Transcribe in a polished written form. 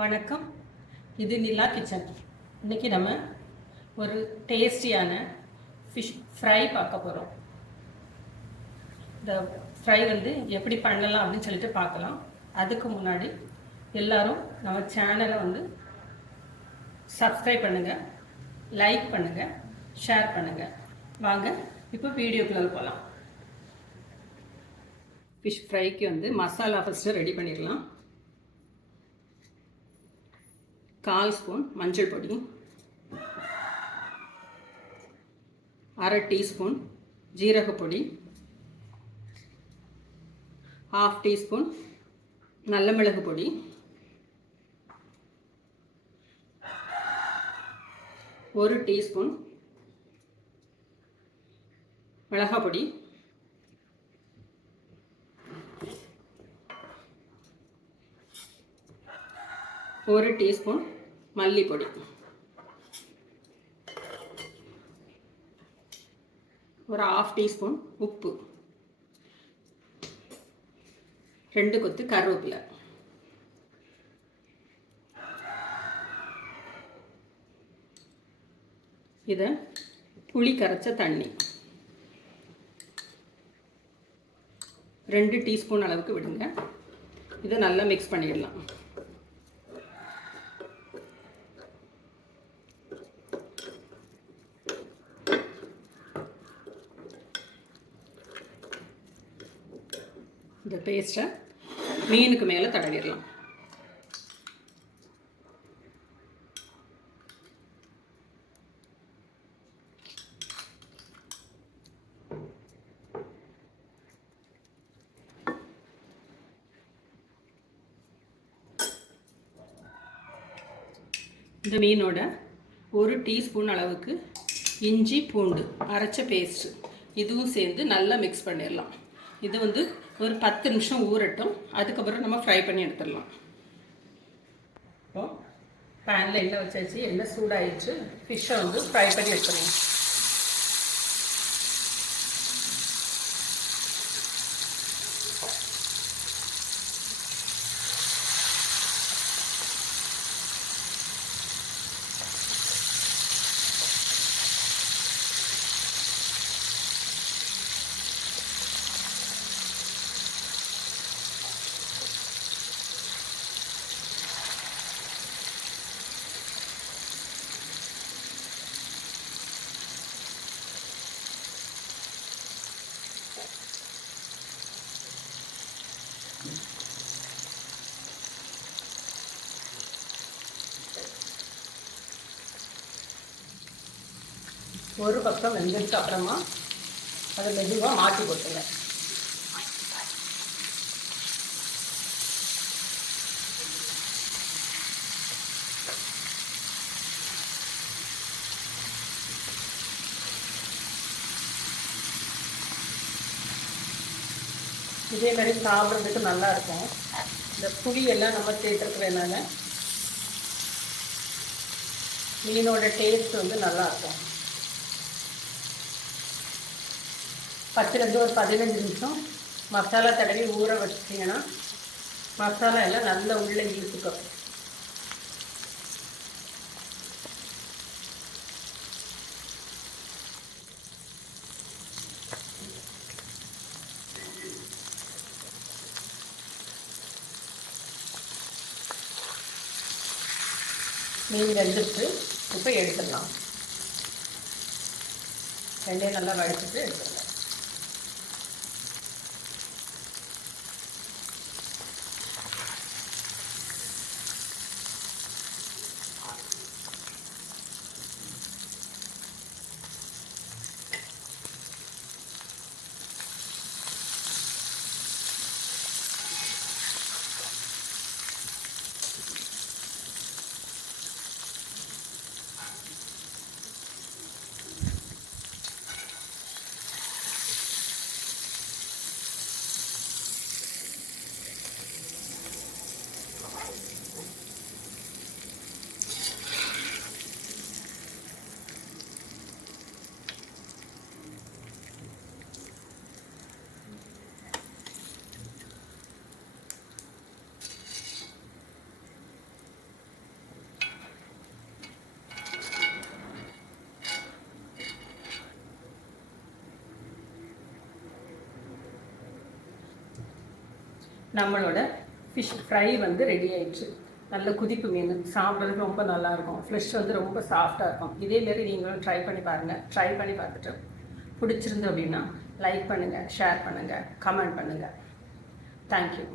வணக்கம். இது நிலா கிச்சன். இன்றைக்கி நம்ம ஒரு டேஸ்டியான ஃபிஷ் ஃப்ரை பார்க்க போகிறோம். இந்த ஃப்ரை எப்படி பண்ணலாம் அப்படின்னு சொல்லிட்டு பார்க்கலாம். அதுக்கு முன்னாடி எல்லோரும் நம்ம சேனலை சப்ஸ்கிரைப் பண்ணுங்கள், லைக் பண்ணுங்கள், ஷேர் பண்ணுங்கள். வாங்க இப்போ வீடியோக்குள்ளே போகலாம். ஃபிஷ் ஃப்ரைக்கு மசாலா ஃபஸ்ட்டு ரெடி பண்ணிடலாம். 1/4 ஸ்பூன் மஞ்சள் பொடி, 1/2 டீஸ்பூன் ஜீரகப்பொடி, 1/2 டீஸ்பூன் நல்ல மிளகு பொடி, 1 டீஸ்பூன் மிளகாய் பொடி, 1 டீஸ்பூன் மல்லிப்பொடி, ஒரு 1/2 டீஸ்பூன் உப்பு, 2 கொத்து கருவேப்பிலை, இதை புளி கரைச்ச தண்ணி 2 டீஸ்பூன் அளவுக்கு விடுங்க. இதை நல்லா மிக்ஸ் பண்ணிடலாம். இந்த பேஸ்ட்டை மீனுக்கு மேலே தடவிடலாம். இந்த மீனோட 1 டீஸ்பூன் அளவுக்கு இஞ்சி பூண்டு அரைச்ச பேஸ்ட்டு இதுவும் சேர்ந்து நல்லா மிக்ஸ் பண்ணிடலாம். இது ஒரு 10 நிமிஷம் ஊறட்டும். அதுக்கப்புறம் நம்ம ஃப்ரை பண்ணி எடுத்துடலாம். இப்போ பேனில் எண்ணெய் வச்சாச்சு, எண்ணெய் சூடாயிடுச்சு. ஃபிஷ்ஷை ஃப்ரை பண்ணி எடுத்துடலாம். ஒரு பக்கம் வெந்ததுக்கு அப்புறமா அதை மெதுவாக மாற்றி போட்டுங்க. இதே மாதிரி சாப்பிட்றதுக்கு நல்லா இருக்கும். இந்த புளியெல்லாம் நம்ம சேர்த்துறதுக்கு வேணாங்க, மீனோட டேஸ்ட் நல்லாயிருக்கும். பத்துலேருந்து ஒரு 15 நிமிஷம் மசாலா தடவி ஊற வச்சிட்டிங்கன்னா மசாலா எல்லாம் நல்லா உள்ளே இழுத்துக்கும். மீன் வெந்துட்டு இப்போ எடுத்துடலாம். ரெண்டையும் நல்லா வடிச்சிட்டு எடுத்துடலாம். நம்மளோட ஃபிஷ் ஃப்ரை வந்து ரெடி ஆயிடுச்சு. நல்ல குதிப்பு மீன், சாப்பிட்றதுக்கு ரொம்ப நல்லாயிருக்கும். ஃப்ளஷ் வந்து ரொம்ப சாஃப்டாக இருக்கும். இதேமாரி நீங்களும் ட்ரை பண்ணி பாருங்கள். ட்ரை பண்ணி பார்த்துட்டு பிடிச்சிருந்து அப்படின்னா லைக் பண்ணுங்கள், ஷேர் பண்ணுங்கள், கமெண்ட் பண்ணுங்கள். தேங்க்யூ.